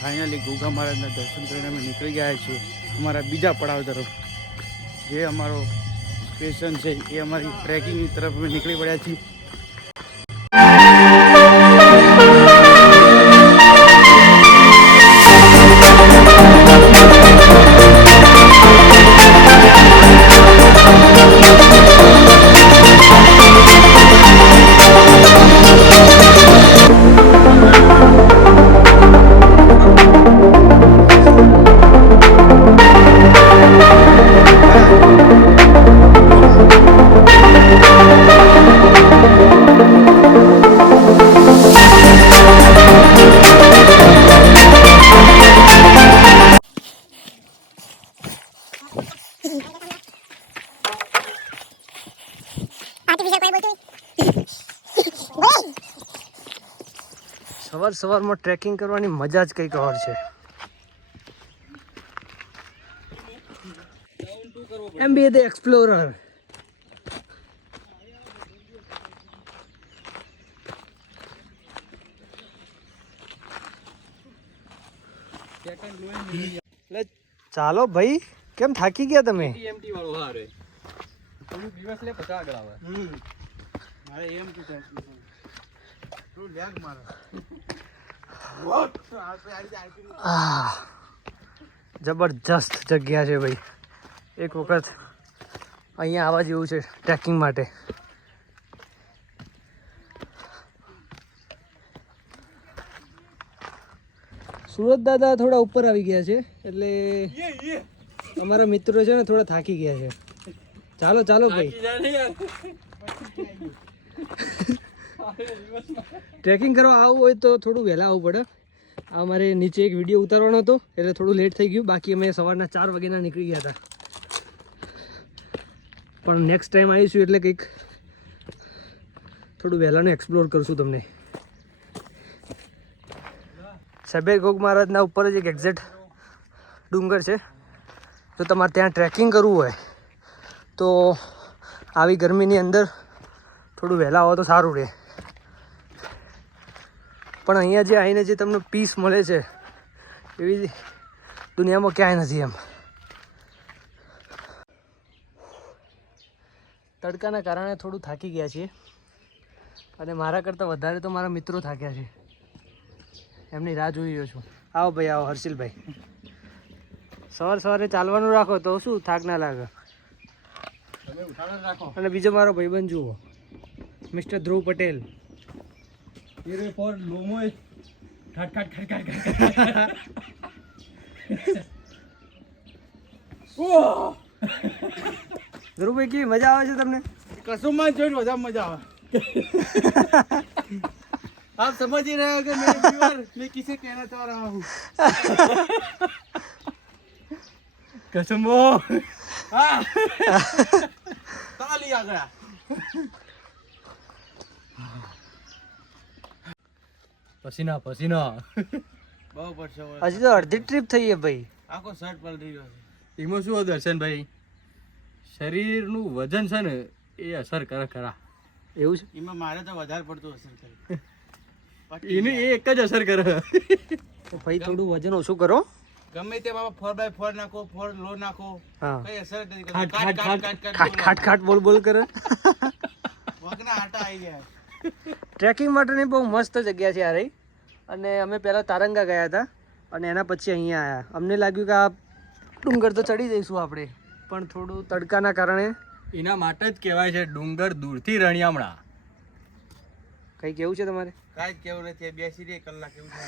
Finally Goga મહારાજના દર્શન કરીને અમે નીકળી ગયા છીએ અમારા બીજા પડાવ તરફ. જે અમારો સ્ટેશન છે એ અમારી ટ્રેકિંગ તરફ અમે નીકળી પડ્યા છીએ. સવાર સવારમાં ટ્રેકિંગ કરવાની મજા જ કંઈક ઓર છે. એમ બી ધ એક્સપ્લોરર. ચાલો ભાઈ, કેમ થાકી ગયા તમે? એમટી વાળો હારે તમે દિવસ લે પછી આગળ આવે. મારે એમ તું તું લેગ મારે. જબરજસ્ત જગ્યા છે ભાઈ. એક વખત અહીંયા આવવા જેવું છે ટ્રેકિંગ માટે. સુરત દાદા થોડા ઉપર આવી ગયા છે એટલે અમારા મિત્રો છે ને થોડા થાકી ગયા છે. ચાલો ચાલો ભાઈ, ટ્રેકિંગ કરવા આવવું હોય તો થોડું વહેલા આવવું પડે. આ મારે નીચે એક વિડીયો ઉતારવાનો હતો એટલે થોડું લેટ થઈ ગયું. બાકી અમે સવારના 4 વાગ્યાના નીકળી ગયા હતા. પણ નેક્સ્ટ ટાઈમ આવીશું એટલે કંઈક થોડું વહેલાનું એક્સપ્લોર કરશું તમને. સબેર ગોગ મહારાજના ઉપર જ એક એક્ઝેક્ટ ડુંગર છે. જો તમારે ત્યાં ટ્રેકિંગ કરવું હોય તો આવી ગરમીની અંદર થોડું વહેલા આવો તો સારું રહે. પણ અહીંયા જે આવીને જે તમને પીસ મળે છે એવી દુનિયામાં ક્યાંય નથી. એમ તડકાના કારણે થોડું થાકી ગયા છીએ અને મારા કરતાં વધારે તો મારા મિત્રો થાક્યા છે. એમની રાહ જોઈ રહ્યો છું. આવો ભાઈ આવો, હર્ષિલભાઈ. સવાર સવારે ચાલવાનું રાખો તો શું થાક ના લાગે. અને બીજો મારો ભાઈબંધ જુઓ, મિસ્ટર ધ્રુવ પટેલ. ધ્રુવભાઈ કેવી મજા આવે છે તમને? कसुमा जोइन વધારે મજા આવે. आप समझ ही रहे हो कि मेरे व्यूअर मैं किसे कहना चाह रहा हूँ. कसमो ताली आ गया. પસીના પસીના બહુ પડશે. હજી તો અડધી ટ્રીપ થઈ છે ભાઈ. આખો શર્ટ પલટી ગયો છે. એમાં શું દર્શનભાઈ, શરીરનું વજન છે ને એ અસર કરે ખરા. એવું છે? એમાં મારે તો વધારે પડતું અસર કરે. એને એ એક જ અસર કરે. તો ભાઈ થોડું વજન ઓછું કરો. ગમે તે બાબા 4x4 નાખો, 4 લો નાખો, હા, કઈ અસર નથી ખાટ કરતી. ખાટ ખાટ ખાટ ખાટ બોલ બોલ કરે. વગના આટા આવી ગયા. ટ્રેકિંગ માટેની બહુ મસ્ત જગ્યા છે આ રહી. અને અમે પહેલાં તારંગા ગયા હતા અને એના પછી અહીંયા આવ્યા. અમને લાગ્યું કે આ ડુંગર તો ચડી જઈશું આપણે, પણ થોડું તડકાના કારણે. એના માટે જ કહેવાય છે ડુંગર દૂરથી રણિયામણા. કંઈ કેવું છે તમારે? કાંઈ કેવું નથી, બેસી રહી કલાક એવું થાય.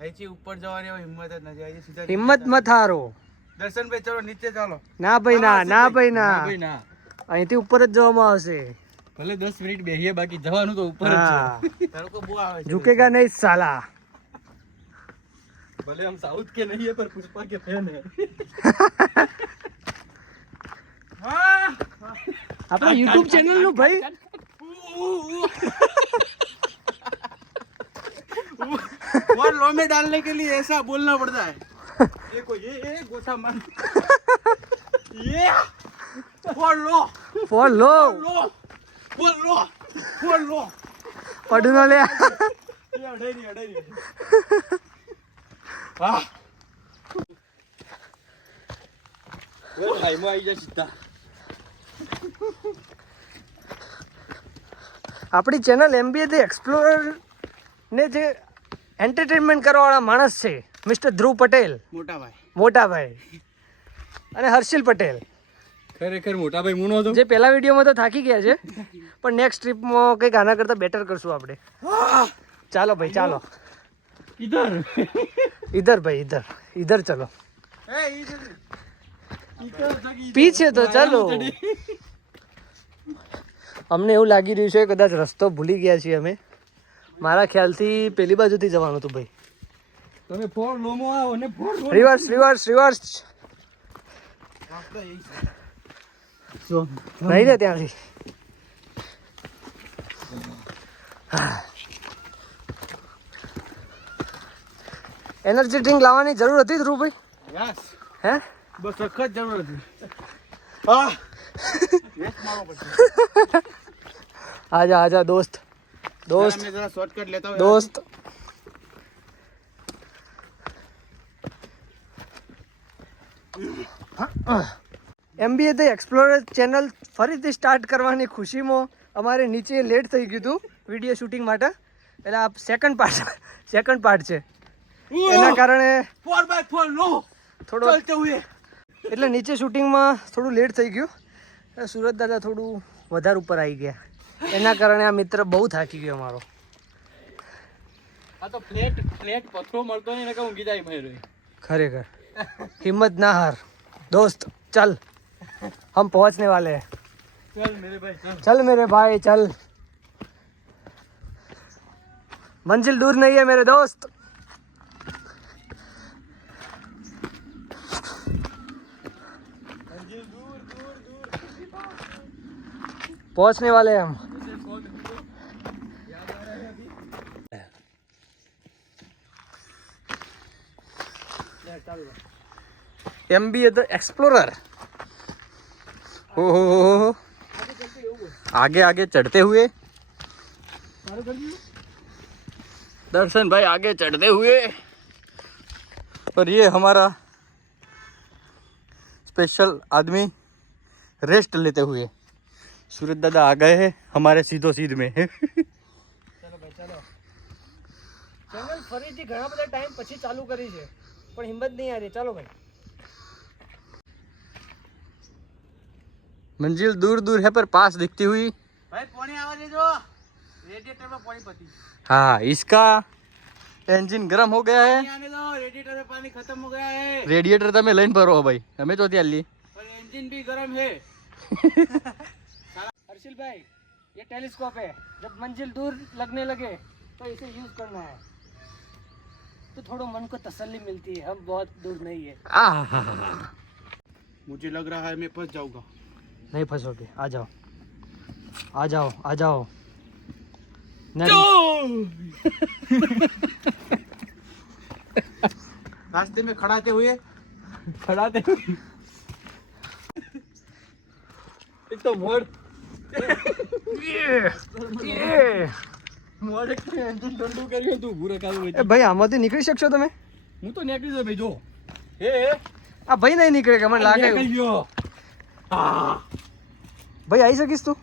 અહીંથી ઉપર જવાની હિંમત જ નથી. અહીંથી સીધા હિંમત મત હારો. દર્શનભાઈ ચલો નીચે ચાલો. ના ભાઈ ના, ના ભાઈ ના ના, ભાઈ ના, અહીંથી ઉપર જ જવામાં આવશે. ભલે 10 મિનિટ બેસીએ, બાકી જવાનું તો ઉપર જ હા, તડકો બહુ આવે છે. ઝુકેગા નહીં સાલા. છે. ભલે હમ સાઉથ કે નહીં હે, પર પુષ્પા કે ફેન હે. આપણા YouTube ચેનલ નું ભાઈ. और लो में डालने के लिए ऐसा बोलना पड़ता है. देखो ये गोसा मन ये for लो ફોર લો. लो for लो for लो પડું લે આપણી ચેનલ MBA ધ એક્સપ્લોરર ને જે એન્ટરટેનમેન્ટ કરવાવાળા માણસ છે મિસ્ટર ધ્રુવ પટેલ, મોટા ભાઈ અને હર્ષિલ પટેલ, ખરેખર મોટા ભાઈ મુનો હતો. જે પહેલા વિડીયોમાં તો થાકી ગયા છે પણ નેક્સ્ટ ટ્રીપમાં કંઈક આના કરતાં બેટર કરશું આપણે. ચાલો ભાઈ ચાલો, ઇધર ભાઈ ઇધર ઇધર ચલો, પીછે તો ચાલો. અમને એવું લાગી રહ્યું છે કદાચ રસ્તો ભૂલી ગયા છીએ અમે. મારા ખ્યાલથી પેલી બાજુથી જવાનું હતું ભાઈ. તમે ફોર લોમો આવો ને ફોર રિવર્સ રિવર્સ રિવર્સ નહીં રે ત્યાંથી. એનર્જી ડ્રિંક લાવવાની જરૂર હતી ધ્રુવભાઈ? હે બસ સખત જરૂર હતી. આજા આજા દોસ્ત દોસ્ત જરા શોર્ટકટ લેતા હોય. દોસ્ત MBA ધ એક્સપ્લોરર ચેનલ ફરીથી સ્ટાર્ટ કરવાની ખુશીમાં અમારે નીચે લેટ થઈ ગયું હતું વિડીયો શૂટિંગ માટે. એટલે આ સેકન્ડ પાર્ટ છે એના કારણે 4x4 નો થોડો ચલતે હુએ. એટલે નીચે શૂટિંગમાં થોડું લેટ થઈ ગયું. સુરત દાદા થોડું વધારે ઉપર આવી ગયા એના કારણે આ મિત્ર બહુ થાકી ગયો અમારો. આ તો ફ્લેટ પથરો મળતો નહીં ને કે ઊંઘી જાય મેરે. खरेखर हिम्मत ना हार दोस्त, चल हम पहुंचने वाले हैं. ચલ મેરે ભાઈ ચલ. चल मेरे भाई चल, मंजिल दूर नहीं है मेरे दोस्त. पहुंचने वाले हैं हम. MBA the explorer. हो आगे आगे चढ़ते हुए दर्शन भाई आगे चढ़ते हुए. और ये हमारा स्पेशल आदमी रेस्ट लेते हुए. सूरज दादा आ गए हैं हमारे सीधो सीध में. चलो भाई चलो. चैनल फरीથી ઘણા બધા ટાઈમ પછી ચાલુ કરી છે પણ હિંમત નહીં આ રહી. ચાલો ભાઈ. मंजिल दूर दूर है पर पास दिखती हुई. ભાઈ પાણી આવવા દેજો. રેડિએટર માં પાણી પતી. हाँ इसका इंजन गर्म हो गया है. પાણી આને દો. રેડિએટર में पानी खत्म हो गया है. रेडिएटर તમે લઈને ભરો ભાઈ, અમે તો ત્યાં લઈએ. पर इंजन भी गर्म है. हर्षिल भाई ये टेलीस्कोप है, जब मंजिल दूर लगने लगे तो इसे यूज करना है तो थोड़ा मन को तसल्ली मिलती है. हम बहुत दूर नहीं है. मुझे लग रहा है मैं फंस जाऊंगा. नहीं फंसोगे, आ जाओ आ जाओ आ जाओ. रास्ते में खड़ाते हुए એક તો મોડ એન્જિન ઠંડુ કર્યું તું ભૂરે કાલું. એ ભાઈ આમાંથી નીકળી શકશો તમે? હું તો નીકળી જાઉં ભાઈ. જો આ ભાઈ નહીં નીકળે કે મને લાગે. નીકળી ગયો. ભાઈ આવી શકીશ તું?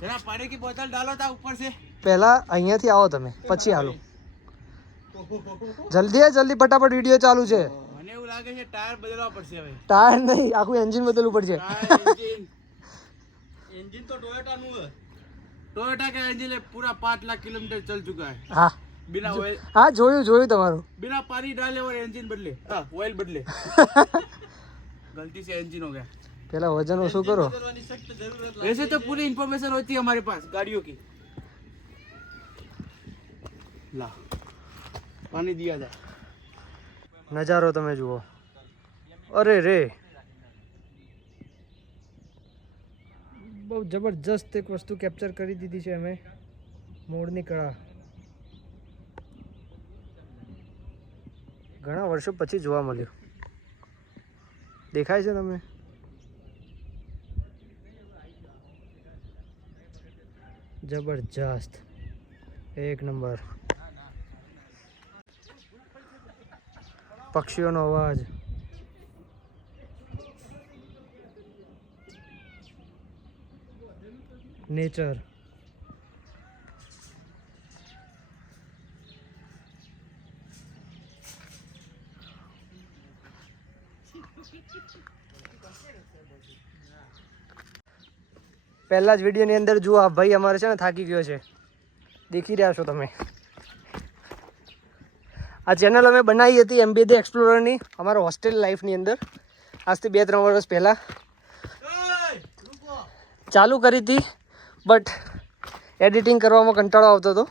जरा पानी की बोतल डालो था ऊपर से. પહેલા અહીંયાથી આવો તમે પછી હાલો. જલ્દી જલ્દી ફટાફટ વિડીયો ચાલુ છે. મને એવું લાગે છે ટાયર બદલવા પડશે હવે. ટાયર નહીં, આખું એન્જિન બદલવું પડશે. એન્જિન તો ટોયોટા નું है. टोयोटा का इंजन पूरा 5 लाख किलोमीटर चल चुका है હા बिना ऑयल, હા જોયું તમારું. बिना पानी डाले और इंजन बदले, ऑयल बदले. गलती से इंजन हो गया. પેલા વજન ઓછું કરો. वैसे तो पूरी इंफॉर्मेशन होती है हमारे पास गाड़ियों की. ला पानी दिया जाए. નજારો તમે જુઓ. અરે રે બહુ જબરજસ્ત એક વસ્તુ કેપ્ચર કરી દીધી છે અમે. મોરની કળા ઘણા વર્ષો પછી જોવા મળ્યું. દેખાય છે તમને? જબરજસ્ત. એક નંબર. પક્ષીઓનો અવાજ, નેચર. પહેલા જ વિડીયોની અંદર જુઓ આ ભાઈ અમારે છે ને થાકી ગયો છે, દેખી રહ્યા છો તમે. આ ચેનલ અમે બનાવી હતી MBA ધ એક્સપ્લોરરની અમારા હોસ્ટેલ લાઈફની અંદર આજથી 2-3 વર્ષ પહેલાં ચાલુ કરી હતી, બટ એડિટિંગ કરવામાં કંટાળો આવતો હતો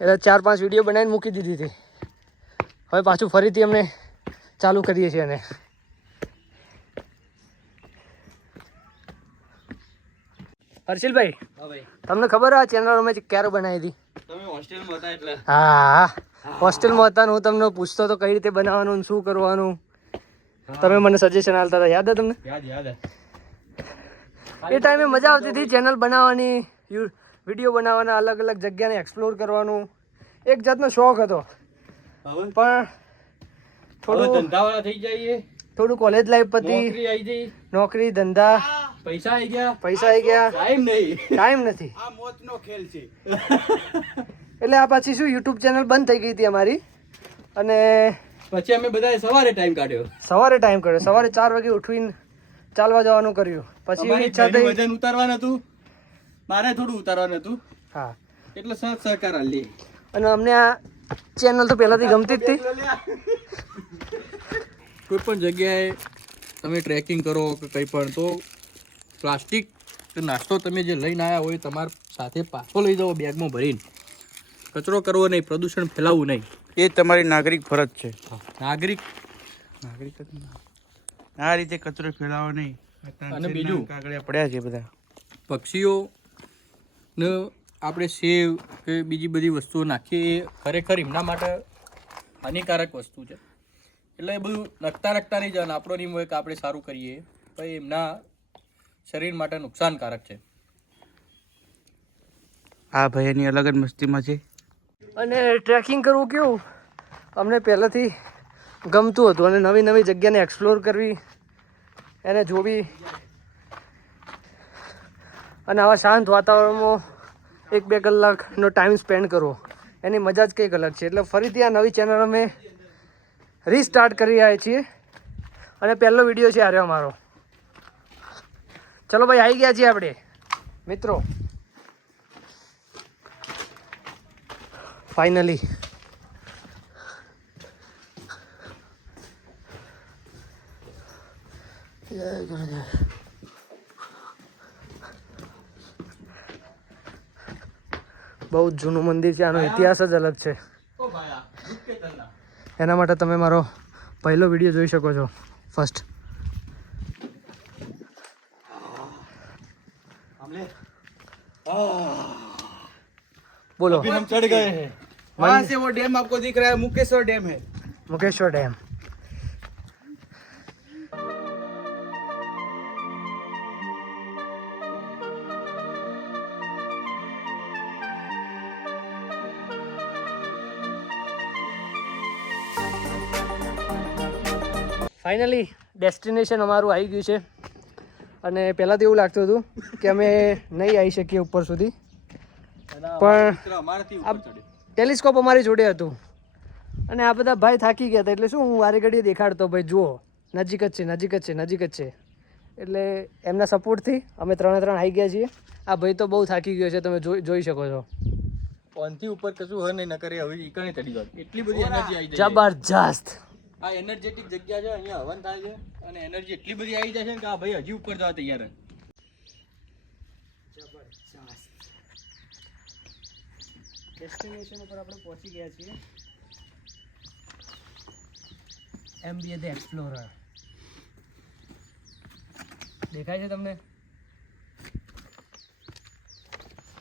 એટલે 4-5 વિડીયો બનાવીને મૂકી દીધી હતી. હવે પાછું ફરીથી અમને ચાલુ કરીએ છીએ. અને હર્ષિલભાઈ, તમને ખબર આ ચેનલ અમે ક્યારે બનાવી હતી? તમે હોસ્ટેલમાં હતા એટલે. હા, હોસ્ટેલમાં હતા ને હું તમને પૂછતો હતો કઈ રીતે બનાવવાનું ને શું કરવાનું. તમે મને સજેશન આપતા હતા, યાદ છે તમને? યાદ. એ ટાઈમે મજા આવતી હતી ચેનલ બનાવવાની, વિડીયો બનાવવાના, અલગ અલગ જગ્યાને એક્સપ્લોર કરવાનું, એક જાતનો શોખ હતો. પણ થોડું ધંધાવાળા થઈ જઈએ, થોડું કોલેજ લાઈફ પછી નોકરી આવી ગઈ, નોકરી ધંધા, પૈસા આવી ગયા, ટાઈમ નથી. આ મોતનો ખેલ છે. એટલે આ પછી શું યુટ્યુબ ચેનલ બંધ થઈ ગઈ હતી અમારી. અને પછી અમે બધાએ સવારે ટાઈમ કાઢ્યો. સવારે 4 વાગે ઉઠીને ચાલવા જવાનું કર્યું. પછી એવી ઈચ્છા થઈ, વજન ઉતારવાનું હતું, મારે થોડું ઉતારવાનું હતું, હા, એટલે સાથ સહકાર આલી. અને અમને આ ચેનલ તો પહેલાથી ગમતી જ હતી. કોઈ પણ જગ્યાએ તમે ટ્રેકિંગ કરો કે કંઈ પણ, તો પ્લાસ્ટિક કે નાસ્તો તમે જે લઈને આવ્યા હોય તમારા સાથે પાછો લઈ જાઓ બેગમાં ભરીને. કચરો કરવો નહીં, પ્રદૂષણ ફેલાવવું નહીં, એ તમારી નાગરિક ફરજ છે. નાગરિક. આ રીતે કચરો ફેલાવો નહીં. અને બીજું કાગળિયા પડ્યા છે બધા. પક્ષીઓને આપણે સેવ કે બીજી બધી વસ્તુઓ નાખીએ એ ખરેખર એમના માટે હાનિકારક વસ્તુ છે. એટલે એ બધું નખતા નહીં જવાનું. આપણો નિયમ હોય કે આપણે સારું કરીએ, પણ એમના શરીર માટે નુકસાનકારક છે. આ ભાઈ એની અલગ જ મસ્તીમાં છે. અને ટ્રેકિંગ કરવું કેવું અમને પહેલાંથી ગમતું હતું, અને નવી નવી જગ્યાને એક્સપ્લોર કરવી, એને જોવી, અને આવા શાંત વાતાવરણમાં 1-2 કલાકનો ટાઈમ સ્પેન્ડ કરવો, એની મજા જ કંઈક અલગ છે. એટલે ફરીથી આ નવી ચેનલ અમે રીસ્ટાર્ટ કરી રહ્યા છીએ, અને પહેલો વિડીયો છે આર્યો અમારો. ચલો ભાઈ, આવી ગયા છીએ આપણે મિત્રો, ફાઇનલી. બહુ જ જૂનું મંદિર છે, આનો ઇતિહાસ જ અલગ છે. એના માટે તમે મારો પહેલો વિડીયો જોઈ શકો છો ફર્સ્ટ. બોલો. अभी हम चढ़ गए हैं. वहाँ से वो डैम आपको दिख रहा है, मुकेश्वर डैम है. मुकेश्वर डैम. ફાઇનલી ડેસ્ટિનેશન અમારું આવી ગયું છે. અને પહેલાં તો એવું લાગતું હતું કે અમે નહીં આવી શકીએ ઉપર સુધી, પણ ટેલિસ્કોપ અમારી જોડે હતું, અને આ બધા ભાઈ થાકી ગયા હતા. એટલે શું, હું વારે ઘડીએ દેખાડતો, ભાઈ જુઓ નજીક જ છે. એટલે એમના સપોર્ટથી અમે 3 આવી ગયા છીએ. આ ભાઈ તો બહુ થાકી ગયો છે, તમે જોઈ શકો છો. ફોનથી ઉપર કશું હોય નહીં, ન કરે હવે ઈકણે ચડી જાય. એટલી બધી એનર્જી આવી જાય. જબરજસ્ત. આ એનર્જેટિક જગ્યા છે, અહીંયા હવન થાય છે, અને એનર્જી એટલી બધી આવી જાય છે કે આ ભાઈ હજી ઉપર જવા તૈયાર છે. ડેસ્ટિનેશન ઉપર આપણે પહોંચી ગયા છીએ. MBA ધ એક્સપ્લોરર દેખાય છે તમને?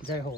જય હો.